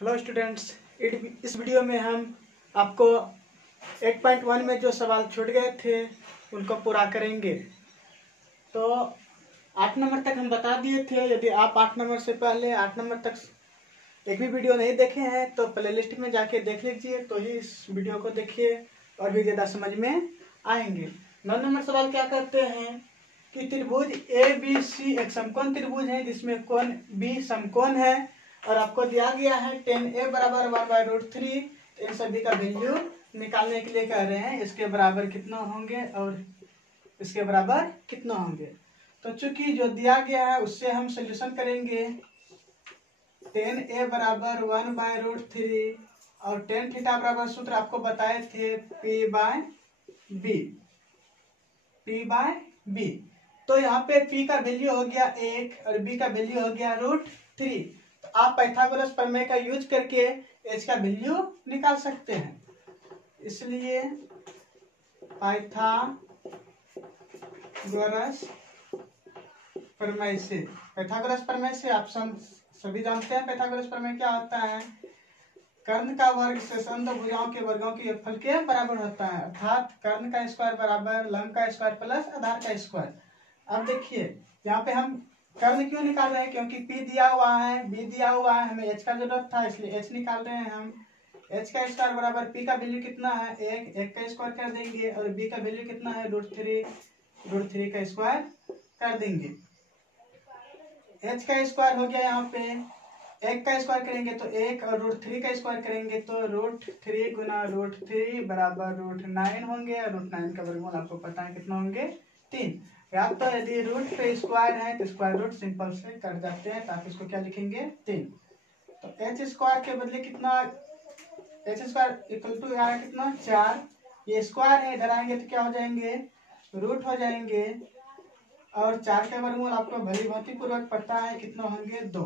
Hello students, इस video में हम आपको 8.1 में जो सवाल छूट गए थे उनको पूरा करेंगे। तो 8 नंबर तक हम बता दिए थे। यदि आप 8 नंबर से पहले 8 नंबर तक एक भी वीडियो नहीं देखे हैं तो प्लेलिस्ट में जाके देख लीजिए, तो ही इस वीडियो को देखिए और भी ज़्यादा समझ में आएंगे। 9 नंबर सवाल क्या करते हैं कि त्रिभुज ABC एक समकोण त्रिभुज है जिसमें कोण B समकोण है और आपको दिया गया है tan A बराबर 1/√3। इन सभी का वैल्यू निकालने के लिए कह रहे हैं इसके बराबर कितना होंगे और इसके बराबर कितना होंगे। तो चूंकि जो दिया गया है उससे हम सोल्यूशन करेंगे। tan A बराबर 1/√3 और tan थीटा बराबर सूत्र आपको बताए थे P/B। तो यहाँ पे P का वैल्यू हो गया 1 और B का वैल्यू हो गया √3। तो आप पाइथागोरस प्रमेय का यूज करके H का वैल्यू निकाल सकते हैं। इसलिए पाइथागोरस प्रमेय से आप सभी जानते हैं पाइथागोरस प्रमेय क्या होता है। कर्ण का वर्ग शेषांश भुजाओं के वर्गों के योगफल के बराबर होता है, अर्थात कर्ण का स्क्वायर बराबर लंब का स्क्वायर प्लस आधार का स्क्वायर। अब देखिए यहाँ पे हम कर्ण क्यों निकाल रहे हैं, क्योंकि P दिया हुआ है, B दिया हुआ है, हमें H का जरूरत था इसलिए H निकाल रहे हैं हम। H का स्क्वायर बराबर P का वैल्यू कितना है 1 का स्क्वायर कर देंगे और B का वैल्यू कितना है √3 का स्क्वायर कर देंगे। H का स्क्वायर हो गया यहाँ पे 1 का स्क्वायर करेंगे तो 1 और √3 का स्क्वायर करेंगे तो √3 गुना √3 बराबर √9 होंगे और √9 का वर्गमूल आपको पता है कितना होंगे 3। या तो यदि रूट पे स्क्वायर है तो स्क्वायर रूट सिंपल से कट जाते हैं, तो आप इसको क्या लिखेंगे 3। तो h स्क्वायर के बदले कितना h स्क्वायर इक्वल टू आया कितना 4। ये स्क्वायर है, इधर आएंगे तो क्या हो जाएंगे रूट हो जाएंगे और 4 के वर्गमूल आपको भली भांति पूर्वक पता है कितना होंगे 2।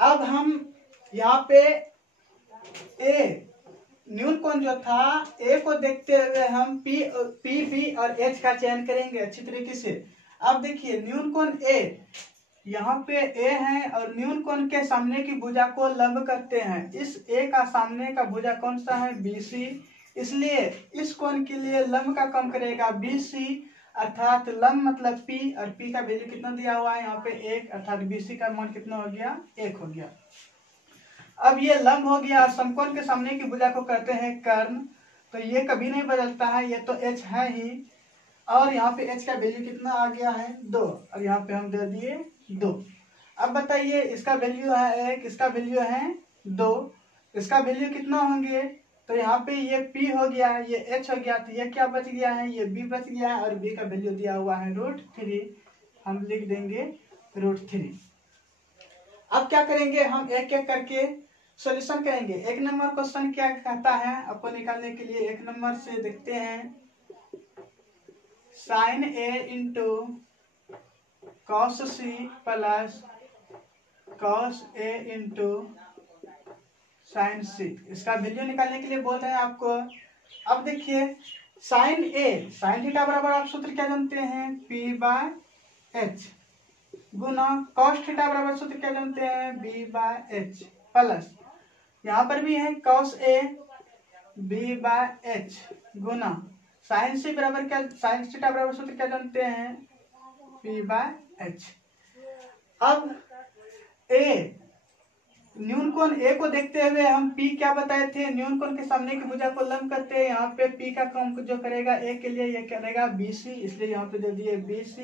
अब हम यहाँ पे ए न्यून कोण जो था ए को देखते हुए हम पी बी और एच का चयन करेंगे अच्छी तरीके से। अब देखिए न्यून कोण ए, यहाँ पे ए है और न्यून कोण के सामने की भुजा को लंब करते हैं। इस ए का सामने का भुजा कौन सा है BC, इसलिए इस कोण के लिए लंब का कम करेगा BC, अर्थात लंब मतलब P और P का वैल्यू कितना दिया हुआ है यहाँ पे 1, अर्थात BC का मान कितना हो गया 1 हो गया। अब ये लंब हो गया और समकोण के सामने की भुजा को कहते हैं कर्ण, तो ये कभी नहीं बदलता है, ये तो H है ही और यहाँ पे H का वैल्यू कितना आ गया है 2 और यहाँ पे हम दे दिए 2। अब बताइए इसका वैल्यू है 1, इसका वैल्यू है 2, इसका वैल्यू कितना होंगे, तो यहाँ पे ये P हो गया, ये H हो गया, तो ये क्या बच गया है ये B बच गया है और B का वैल्यू दिया हुआ है √3, हम लिख देंगे √3। अब क्या करेंगे हम एक एक करके सॉल्यूशन करेंगे। 1 नंबर क्वेश्चन क्या कहता है आपको निकालने के लिए 1 नंबर से देखते हैं sin A into cos C plus cos A into sin C, इसका वैल्यू निकालने के लिए बोल रहे हैं आपको। अब देखिए sin A sin थीटा बराबर आप सूत्र क्या जानते हैं P/H गुना cos थीटा बराबर सूत्र क्या जानते हैं B/H प्लस यहाँ पर भी है cos A B/H Guna sin C बराबर क्या sin थीटा बराबर सूत्र क्या जानते हैं P/H। अब A न्यून कोण A को देखते हुए हम P क्या बताए थे, न्यून कोण के सामने की भुजा को लंब करते हैं। यहाँ पे P का कम जो करेगा A के लिए ये करेगा BC, इसलिए यहाँ पे दे दिए BC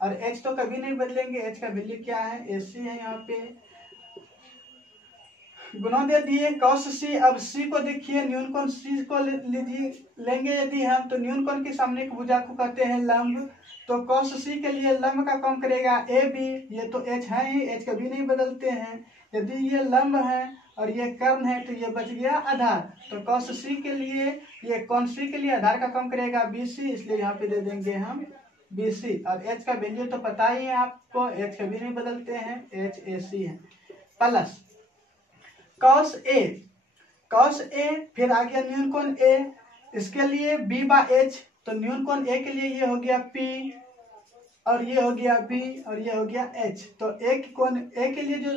और H तो कभी नहीं बदलेंगे, H का वैल्यू क्या है AC है, यहाँ पे गुना दे दिए cos C। अब C को देखिए न्यून कोण C को लेंगे यदि हम, तो न्यून कोण के सामने की भुजा को कहते हैं लंब, तो cos C के लिए लंब का कम करेगा AB, ये तो H है ही, H कभी नहीं बदलते हैं। यदि ये लंब है और ये कर्ण है तो ये बच गया आधार, तो cos C के लिए ये कोण C के लिए आधार का कम करेगा BC, इसलिए यहाँ पे दे देंगे हम BC और H का वैल्यू तो पता ही है आपको, H कभी नहीं बदलते हैं, HAC है प्लस cos A फिर आ गया न्यून कोण A, इसके लिए B/H, तो न्यून कोण A के लिए ये हो गया P और ये हो गया बी और ये हो गया एच। तो ए के लिए जो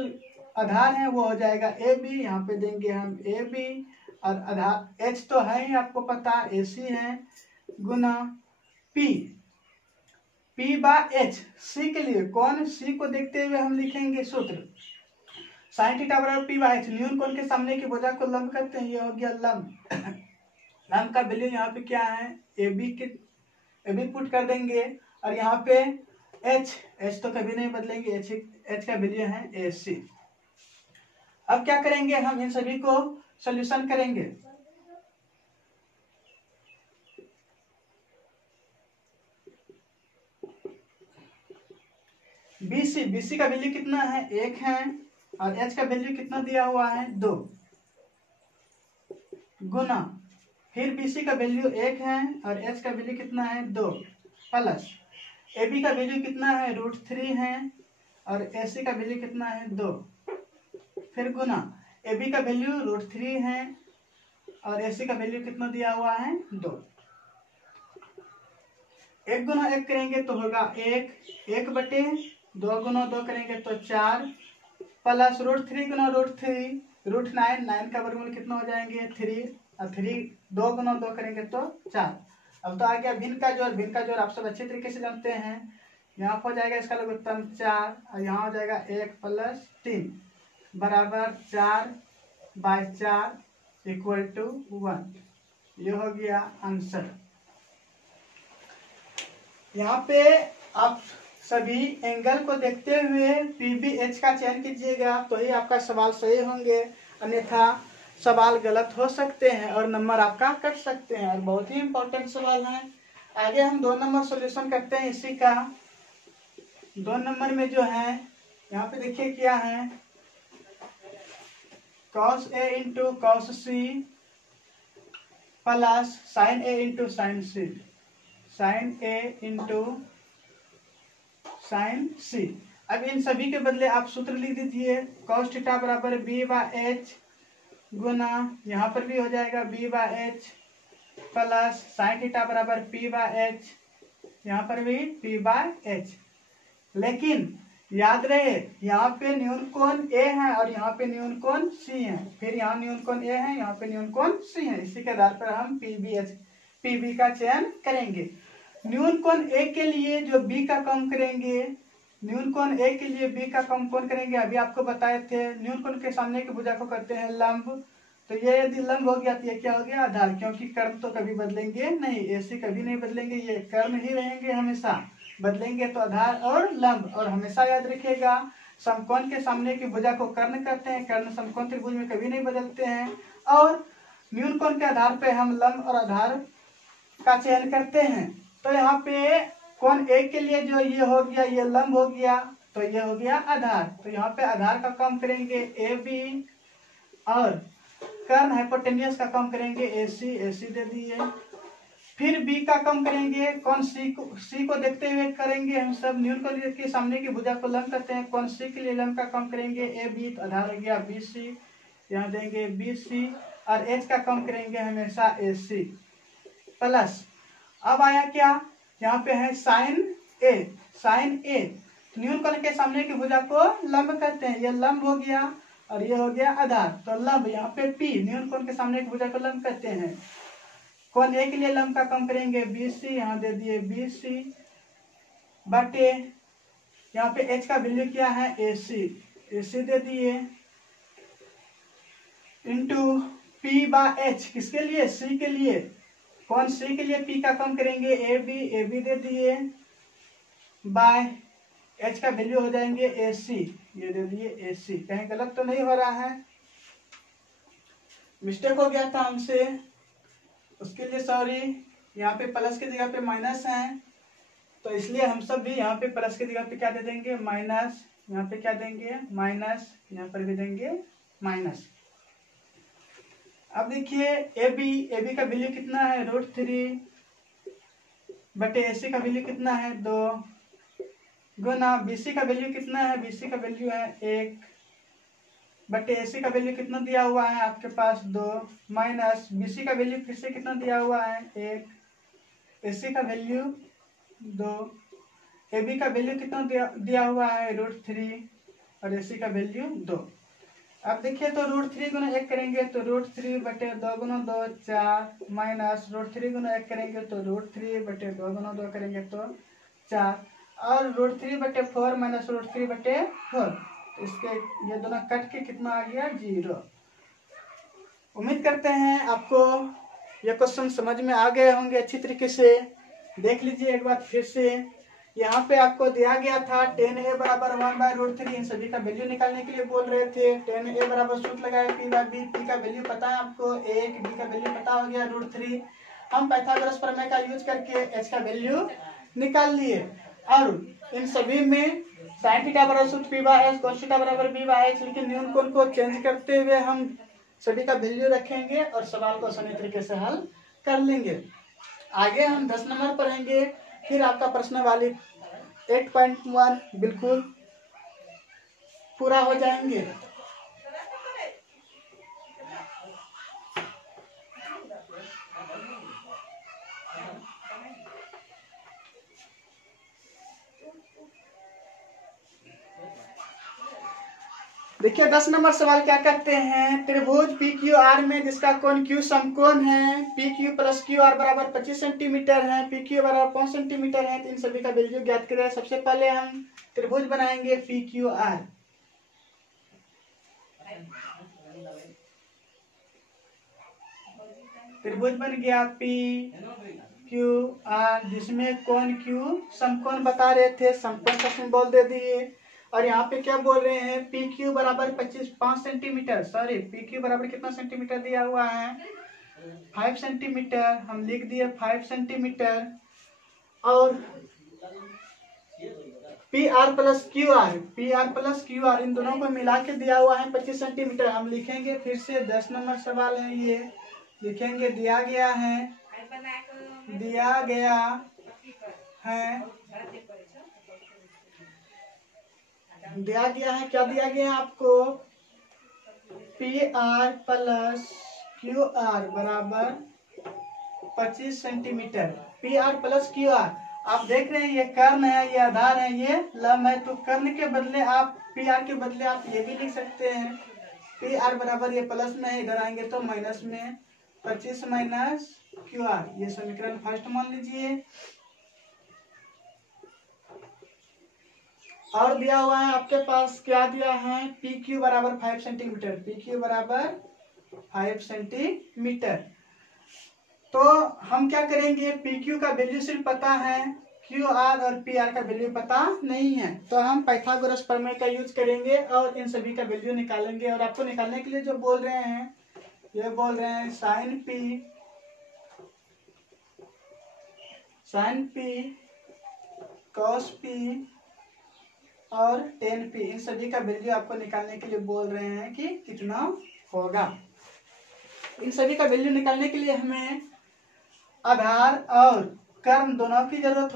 आधार है वो हो जाएगा ए बी, यहाँ पे देंगे हम ए बी, और आधार एच तो है ही आपको पता, ए सी है, गुना पी, पी बाय एच। सी के लिए कौन, सी को देखते हुए हम लिखेंगे सूत्र साइन थीटा बराबर पी बाय एच। न्यून कोण के सामने की भुजा को लंब करते हैं, ये हो गया लंब। लंब का वैल्यू यहाँ पे क्या है, ए बी पुट कर देंगे, और यहाँ पे एच तो कभी नहीं बदलेंगे, एच का वैल्यू है ए सी। अब क्या करेंगे, हम इन सभी को सॉल्यूशन करेंगे। बीसी का वैल्यू कितना है, 1 है, और एच का वैल्यू कितना दिया हुआ है, 2, गुना फिर बीसी का वैल्यू 1 है और एच का वैल्यू कितना है, 2, प्लस ए बी का वैल्यू कितना है, √3 है, और ए सी का वैल्यू कितना है, 2, फिर गुना ए बी का वैल्यू √3 है और ए सी का वैल्यू कितना दिया हुआ है, 2। 1 गुना 1 करेंगे तो होगा 1 बटे 2 गुना 2 करेंगे तो 4, प्लस √3 गुना √3 √9 का वर्गमूल कितना हो जाएंगे, 3, और 3 2 गुना 2 करेंगे तो 4। अब तो आ गया भिन्न का जोड़ आप सब अच्छे तरीके से जानते हैं। यहाँ हो जाएगा इसका लघुत्तम 4, और यहाँ हो जाएगा 1 + 3 बराबर 4/4 = 1। ये हो गया आंसर। यहाँ पे आप सभी एंगल को देखते हुए PBH का चयन कीजिएगा, तो ही आपका सवाल सही होंगे, अन्यथा सवाल गलत हो सकते हैं और नंबर आपका कट सकते हैं। और बहुत ही इंपॉर्टेंट सवाल है। आगे हम 2 नंबर सॉल्यूशन करते हैं इसी का। 2 नंबर में जो है यहाँ पे देखिए क्या है, cos A × cos C plus sin A × sin C, sin A × sin C। अब इन सभी के बदले आप सूत्र लिख दीजिए, cos थीटा बराबर B/H गुना यहाँ पर भी हो जाएगा B/H प्लस sin थीटा बराबर P/H, यहाँ पर भी P/H। लेकिन याद रहे यहाँ पे न्यून कोण A है और यहाँ पे न्यून कोण C है, फिर यहाँ न्यून कोण A है, यहाँ पे न्यून कोण C है। इसी के आधार पर हम PB का चयन करेंगे। न्यून कोण A के लिए जो B का कम करेंगे, न्यून कोण A के लिए B का कम कौन करेंगे, अभी आपको बताए थे। न्यून कोण के सामने की भुजा को करते हैं लंब, तो ये यदि लंब हो गया तो ये क्या हो गया, आधार, क्योंकि कर्ण तो कभी बदलेंगे नहीं, ऐसे कभी नहीं बदलेंगे, ये कर्ण ही रहेंगे हमेशा, बदलेंगे तो आधार और लंब। और हमेशा याद रखिएगा समकोण के सामने की भुजा को कर्ण करते हैं, कर्ण समकोण त्रिभुज में कभी नहीं बदलते हैं। और न्यून कोण के आधार पर हम लंब और आधार का चयन करते हैं। तो यहाँ पे कोण एक के लिए जो ये हो गया, ये लंब हो गया, तो ये हो गया आधार। तो यहाँ पे आधार का कम करेंगे AB, और कर्ण हाइपोटेन्यूस का कम करेंगे AC दे दिए। फिर B का कम करेंगे, कौन C को देखते हुए करेंगे हम सब। न्यून कोण के सामने की भुजा को लंब करते हैं, कौन C के लिए लंब का कम करेंगे AB, तो आधार हो गया BC, यहाँ देंगे BC, और H का कम करेंगे हमेशा AC प्लस। अब आया क्या, यहाँ पे है साइन ए, न्यून कोण के सामने की भुजा को लंब करते हैं, ये लंब हो गया और ये हो गया आधार। तो लंब यहाँ पे P, न्यून कोण के सामने की भुजा को लंब करते हैं, कोण ए के लिए लंब का कम करेंगे BC, यहाँ दे दिए BC बटे यहाँ पे H का वैल्यू क्या है AC दे दिए, इंटू P/H, किसके लिए, C के लिए, कौन C के लिए P का कम करेंगे AB दे दिए, बाय H का वैल्यू हो जाएंगे AC, ये दे दिए AC। कहीं गलत तो नहीं हो रहा है, मिस्टेक हो गया था हमसे, उसके लिए सॉरी। यहाँ पे प्लस की जगह पे माइनस है, तो इसलिए हम सब भी यहाँ पे प्लस की जगह पे क्या दे देंगे, माइनस, यहाँ पे क्या देंगे माइनस, यहाँ पर भी देंगे माइनस। अब देखिए AB का वैल्यू कितना है, √3 बटे AC का वैल्यू कितना है, 2, गुना BC का वैल्यू कितना है, BC का वैल्यू है 1 बटे AC का वैल्यू कितना दिया हुआ है आपके पास, 2, माइनस BC का वैल्यू फिर से कितना दिया हुआ है, 1, AC का वैल्यू 2, ए बी का वैल्यू कितना दिया हुआ है √3 और ए सी का वैल्यू 2। अब देखिए तो √3 गुना 1 करेंगे तो √3 बटे 2 गुना 2 4 माइनस √3 गुना 1 करेंगे तो √3 बटे 2 गुना 2 करेंगे तो 4 और √3 बटे 4 माइनस √3 बटे 4, तो इसके ये दोनों कट के कितना आ गया 0। उम्मीद करते हैं आपको ये क्वेश्चन समझ में आ गए होंगे अच्छी तरीके से। देख लीजिए एक बार फिर से। यहाँ पे आपको दिया गया था tan a बराबर 1/√3, इन सभी का वैल्यू निकालने के लिए बोल रहे थे। tan a बराबर सूत्र लगाए p/b, p का वैल्यू पता है आपको 1, b का वैल्यू पता हो गया √3। हम पाइथागोरस प्रमेय का यूज करके h का वैल्यू निकाल लिए और इन सभी में sin थीटा बराबर सूत्र p/s, cos थीटा बराबर b/h, लेकिन न्यून कोण को चेंज करते हुए हम सभी का वैल्यू रखेंगे और सवाल को आसानी तरीके से हल कर लेंगे। आगे हम 10 नंबर पढ़ेंगे, फिर आपका प्रश्नावली 8.1 बिल्कुल पूरा हो जाएंगे। देखिए 10 नंबर सवाल क्या करते हैं, त्रिभुज पी क्यू आर में जिसका कोण क्यू समकोण है, P Q plus Q are बराबर 25 सेंटीमीटर है, पी क्यू बराबर 5 सेंटीमीटर है, तो इन सभी का वैल्यू ज्ञात करें। सबसे पहले हम त्रिभुज बनाएंगे पी क्यू आर। त्रिभुज बन गया पी क्यू आर जिसमें कोण क्यू समकोण बता रहे थे, समकोण का सिंबल दे दिए। और यहाँ पे क्या बोल रहे हैं, पी क्यू बराबर 5 सेंटीमीटर, सॉरी पी क्यू बराबर कितना सेंटीमीटर दिया हुआ है 5 सेंटीमीटर, हम लिख दिए 5 सेंटीमीटर। और P R plus Q R इन दोनों को मिला के दिया हुआ है 25 सेंटीमीटर। हम लिखेंगे फिर से 10 नंबर सवाल है ये, लिखेंगे दिया गया है क्या दिया गया है आपको, P R plus Q are बराबर 25 centimetre. P R plus Q are, आप देख रहे हैं ये कर्ण है, ये आधार है, ये लंब है, तो कर्ण के बदले आप पी आर के बदले आप ये भी लिख सकते हैं। पी आर बराबर ये प्लस में है, इधर आएंगे तो माइनस में 25 माइनस क्यू आर, ये समीकरण फर्स्ट मान लीजिए। और दिया हुआ है आपके पास क्या दिया है, पी क्यू बराबर 5 सेंटीमीटर, पी क्यू बराबर 5 सेंटीमीटर। तो हम क्या करेंगे, पी क्यू का वैल्यू सिर्फ पता है, क्यू आर और पी आर का वैल्यू पता नहीं है, तो हम पाइथागोरस प्रमेय का यूज करेंगे और इन सभी का वैल्यू निकालेंगे। और आपको निकालने के लिए जो बोल रहे हैं, ये बोल रहे हैं साइन पी कॉस पी और टेन पी, इन सभी का वैल्यू आपको निकालने के लिए बोल रहे हैं कि कितना होगा। इन सभी का वैल्यू निकालने के लिए हमें आधार और कर्ण दोनों की जरूरत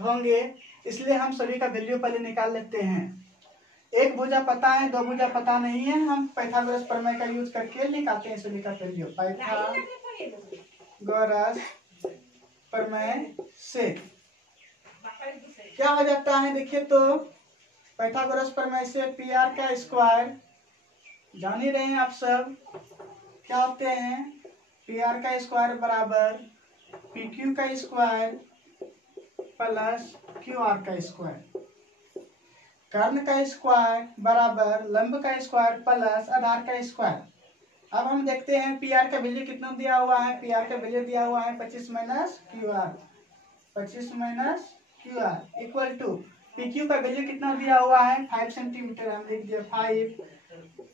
होंगे, इसलिए हम सभी का वैल्यू पहले निकाल लेते हैं। एक भुजा पता है, दो भुजा पता नहीं है, हम पाइथागोरस प्रमेय का यूज करके निकालते हैं सभी का वैल्यू। पाइथागोरस प्रमेय से क्या हो जाता है, देखिए तो पाइथागोरस प्रमेय से पी आर का स्क्वायर जान ही रहे हैं आप सब, क्या होते हैं, पी आर का स्क्वायर बराबर पी क्यू का स्क्वायर प्लस क्यू आर का स्क्वायर, कर्ण का स्क्वायर बराबर लंब का स्क्वायर प्लस आधार का स्क्वायर। अब हम देखते हैं पी आर का वैल्यू कितना दिया हुआ है, पी आर का वैल्यू दिया हुआ है 25 minus Q R, 25 minus Q R equal to P Q का वैल्यू कितना दिया हुआ है 5 सेंटीमीटर, हम लिख दिए 5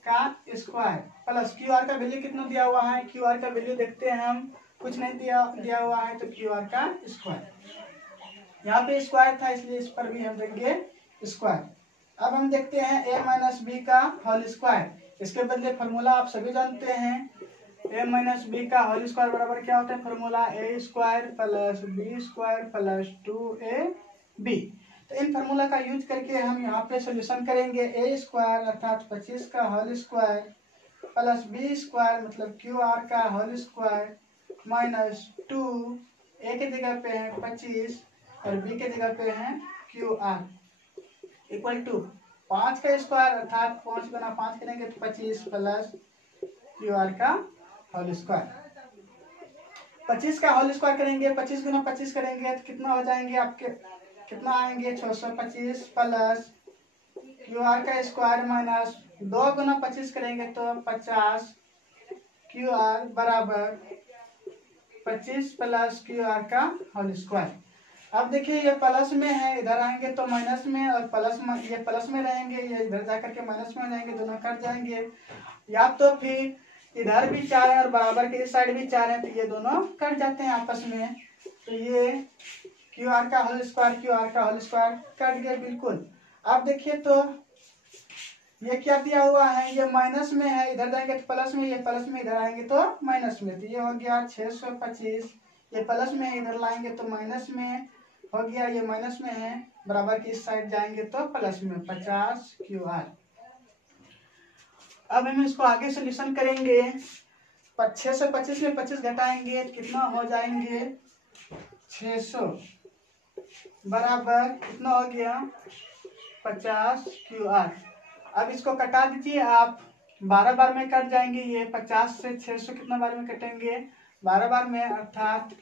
का स्क्वायर प्लस क्यू आर का वैल्यू कितना दिया हुआ है, क्यू आर का वैल्यू देखते हैं हम, कुछ नहीं दिया हुआ है, तो क्यू आर का स्क्वायर, यहाँ पे स्क्वायर था इसलिए इस पर भी हम देंगे स्क्वायर। अब हम देखते हैं a माइनस बी का होल स्क्वायर, इसके बदले फॉर्मूला आप सभी जानते हैं, a माइनस बी का होल स्क्वायर बराबर क्या होता है, formula a square plus B square plus 2ab। तो इन फार्मूला का यूज करके हम यहाँ पे सोल्यूशन करेंगे, a स्क्वायर अर्थात 25 का whole square plus B square मतलब क्यू आर का होल स्क्वायर माइनस 2, a के जगह पे है 25 और b के जगह पे है क्यू आर इक्वल टू 5 का स्क्वायर अर्थात 5 गुना 5 करेंगे तो 25 प्लस क्यू आर का होल स्क्वायर। 25 का होल स्क्वायर करेंगे, 25 गुना 25 करेंगे तो कितना हो जाएंगे आपके, कितना आएंगे 625 प्लस क्यू आर का स्क्वायर माइनस 2 गुना 25 करेंगे तो 50 क्यू आर बराबर 25 प्लस क्यू आर का होल स्क्वायर। अब देखिए ये प्लस में है, इधर आएंगे तो माइनस में, और प्लस में ये प्लस में रहेंगे, ये इधर जाकर के माइनस में जाएंगे, दोनों कट जाएंगे। या तो फिर इधर भी 4 है और बराबर के इस साइड भी 4 है तो ये दोनों कट जाते हैं आपस में। तो ये क्यू आर का होल स्क्वायर क्यू आर का होल स्क्वायर कट गए बिल्कुल। अब देखिए तो ये क्या दिया हुआ है, ये माइनस में है, इधर जाएंगे तो प्लस में, ये प्लस में, इधर आएंगे तो माइनस में, तो ये हो गया 625, ये प्लस में है, इधर लाएंगे तो माइनस में हो गया, ये माइनस में है, बराबर की इस साइड जाएंगे तो प्लस में 50 क्यू आर। अब हम इसको आगे सोल्यूशन करेंगे। 6 से 25 में 25 घटाएंगे तो कितना हो जाएंगे 600 बराबर कितना हो गया 50 क्यू आर। अब इसको कटा दीजिए आप, 12 बार में कट जाएंगे, ये 50 से 600 कितना बार में कटेंगे 12 बार में, अर्थात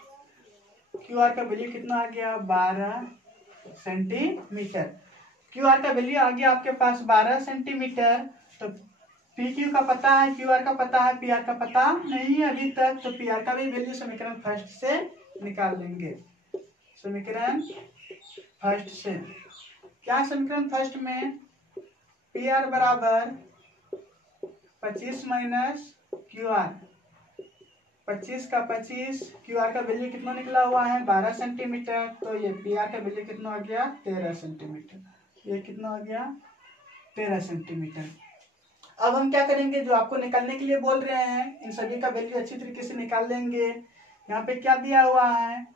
क्यू आर का वैल्यू कितना आ गया 12 सेंटीमीटर। क्यू आर का वैल्यू आ गया आपके पास 12 सेंटीमीटर। तो पी क्यू का पता है, क्यू आर का पता है, पी आर का पता नहीं है अभी तक, तो पी आर का भी वैल्यू समीकरण फर्स्ट से निकाल लेंगे। समीकरण फर्स्ट से क्या है, समीकरण फर्स्ट में पी आर बराबर 25 माइनस क्यू आर, 25 का 25, क्यू आर का वैल्यू कितना निकला हुआ है 12 सेंटीमीटर, तो ये पी आर का वैल्यू कितना हो गया 13 सेंटीमीटर, ये कितना हो गया 13 सेंटीमीटर। अब हम क्या करेंगे, जो आपको निकालने के लिए बोल रहे हैं इन सभी का वैल्यू अच्छी तरीके से निकाल लेंगे। यहाँ पे क्या दिया हुआ है,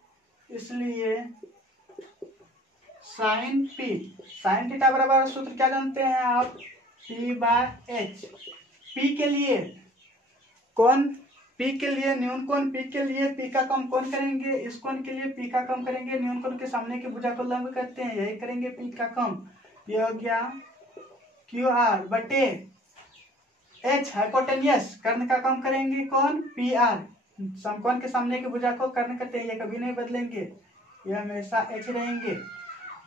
इसलिए साइन पी, साइन थीटा बराबर सूत्र क्या जानते हैं आप, पी बाय एच। पी के लिए कौन, पी के लिए न्यून कोण, पी के लिए पी का कम कौन करेंगे, इस कोण के लिए पी का कम करेंगे, न्यून कोण के सामने की भुजा को लंब करते हैं, यही करेंगे पी का कम। ये हो गया क्यू आर बटे एच हाइपोटेनियस, कर्ण का कम करेंगे कौन पी आर, समकोण के सामने की भुजा को कर्ण करते हैं, ये कभी नहीं बदलेंगे, ये हमेशा एच रहेंगे।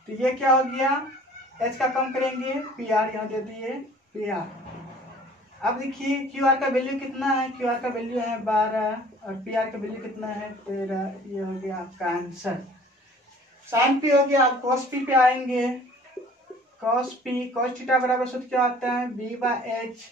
तो ये क्या हो गया, एच का कम करेंगे पी आर, यहाँ दे दिए पी आर। अब देखिए क्यू आर का वैल्यू कितना है, क्यू आर का वैल्यू है 12 और पी आर का वैल्यू कितना है 13, ये हो गया आपका आंसर। साइन पी हो गया, अब कॉस पी पे आएंगे। कॉस पी, कॉस थीटा बराबर सूत्र क्या होता है बी बाय एच।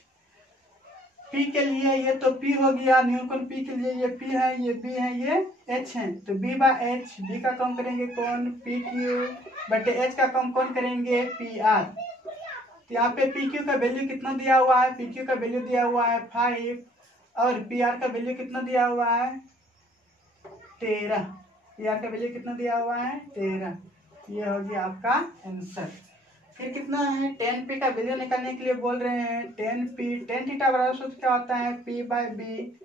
पी के लिए ये तो पी हो गया, न्यून कोण पी के लिए ये पी है, ये बी है, ये एच है, तो बी बाय एच, बी का कम करेंगे कौन पी क्यू बटे एच का कम कौन करेंगे पी आर। तो यहाँ पे पी क्यू का वैल्यू कितना दिया हुआ है, पी क्यू का वैल्यू दिया हुआ है 5 और पी आर का वैल्यू कितना दिया हुआ है 13, पी आर का वैल्यू कितना दिया हुआ है 13, ये हो गया आपका आंसर। फिर कितना है 10 पी का वैल्यू निकालने के लिए बोल रहे हैं, 10 पी, टेन थीटा बराबर सूत्र क्या होता है पी बाय बी,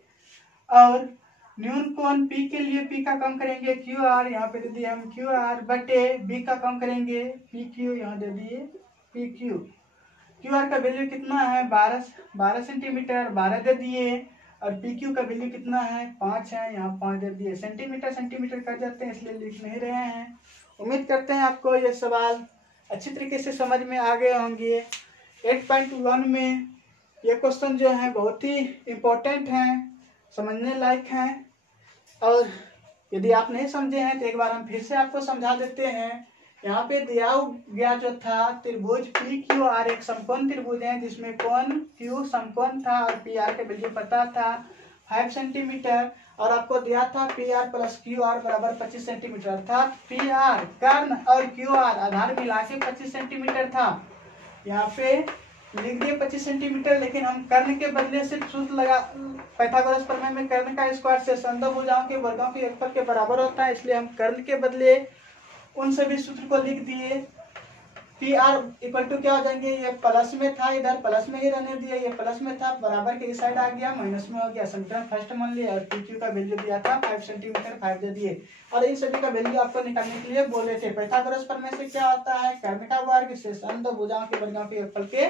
और न्यून कोण पी के लिए पी का कम करेंगे क्यू आर, यहाँ पे दे दिए हम क्यू आर बटे बी का कम करेंगे पी क्यू, यहाँ दे दिए पी क्यू। क्यू आर का वैल्यू कितना है 12 सेंटीमीटर, 12 दे दिए, और पी क्यू का वैल्यू कितना है 5 है, यहाँ 5 दे दिए। सेंटीमीटर सेंटीमीटर कर जाते हैं इसलिए लिख नहीं रहे हैं। उम्मीद करते हैं आपको ये सवाल अच्छी तरीके से समझ में आ गए होंगे। 8.1 में ये क्वेश्चन जो है बहुत ही इम्पोर्टेंट हैं, समझने लायक हैं, और यदि आप नहीं समझे हैं तो एक बार हम फिर से आपको समझा देते हैं। यहाँ पे दिया गया जो था त्रिभुज पी क्यू आर एक समकोण त्रिभुज है जिसमें कोण क्यू समकोण था और पी आर के वैल्यू पता था 5 सेंटीमीटर, और आपको दिया था P R plus Q are बराबर 25 सेंटीमीटर, अर्थात पी आर कर्ण और क्यू आर आधार मिला के 25 सेंटीमीटर था। यहाँ पे लिख दिए 25 सेंटीमीटर, लेकिन हम कर्ण के बदले से सूत्र लगा, पाइथागोरस प्रमेय में कर्ण का स्क्वायर से समद्विभुज भुजाओं के वर्गों के योगफल के बराबर होता है, इसलिए हम कर्ण के बदले उन सभी सूत्र को लिख दिए। पी आर इक्वल टू क्या हो जाएंगे, ये प्लस में था इधर प्लस में ही रहने दिया, ये प्लस में था बराबर के इस साइड आ गया माइनस में हो गया, समीकरण फर्स्ट मान लिया। और पी क्यू का वैल्यू दिया था 5 सेंटीमीटर 5 दे दिए। और इन सभी का वैल्यू आपको निकालने के लिए बोले थे। पाइथागोरस प्रमेय से क्या होता है, कर्ण का वर्ग शेषन दो भुजाओं के वर्गों के योगफल के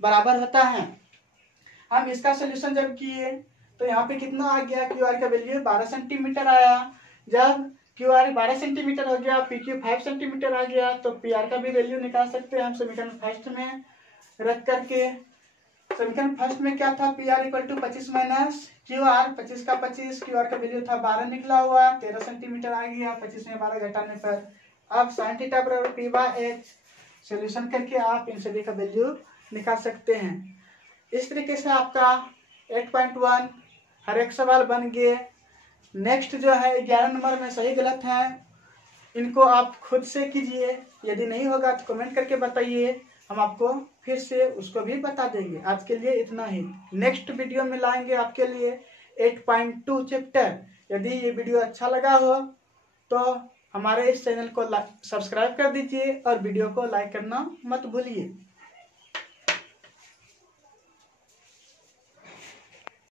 बराबर होता है। हम इसका सोल्यूशन जब किए तो यहाँ पे कितना आ गया, क्यू आर का वैल्यू 12 सेंटीमीटर आया। जब क्यू आर 12 सेंटीमीटर हो गया, पी क्यू 5 सेंटीमीटर आ गया, तो पी आर का भी वैल्यू निकाल सकते हैं हम समीकरण फर्स्ट में रख करके। समीकरण फर्स्ट में क्या था, P R equal to 25 minus Q R, 25 का 25, क्यू आर का वैल्यू था 12 निकला हुआ, 13 सेंटीमीटर आ गया 25 में 12 घटाने पर। अब साइन थीटा बराबर पी बाय एच, सोल्यूशन करके आप इन सभी का वैल्यू निकाल सकते हैं। इस तरीके से आपका 8.1 हर एक सवाल बन गए। नेक्स्ट जो है 11 नंबर में सही गलत है, इनको आप खुद से कीजिए, यदि नहीं होगा तो कमेंट करके बताइए, हम आपको फिर से उसको भी बता देंगे। आज के लिए इतना ही, नेक्स्ट वीडियो में लाएंगे आपके लिए 8.2 चैप्टर। यदि ये वीडियो अच्छा लगा हो तो हमारे इस चैनल को सब्सक्राइब कर दीजिए और वीडियो को लाइक करना मत भूलिए।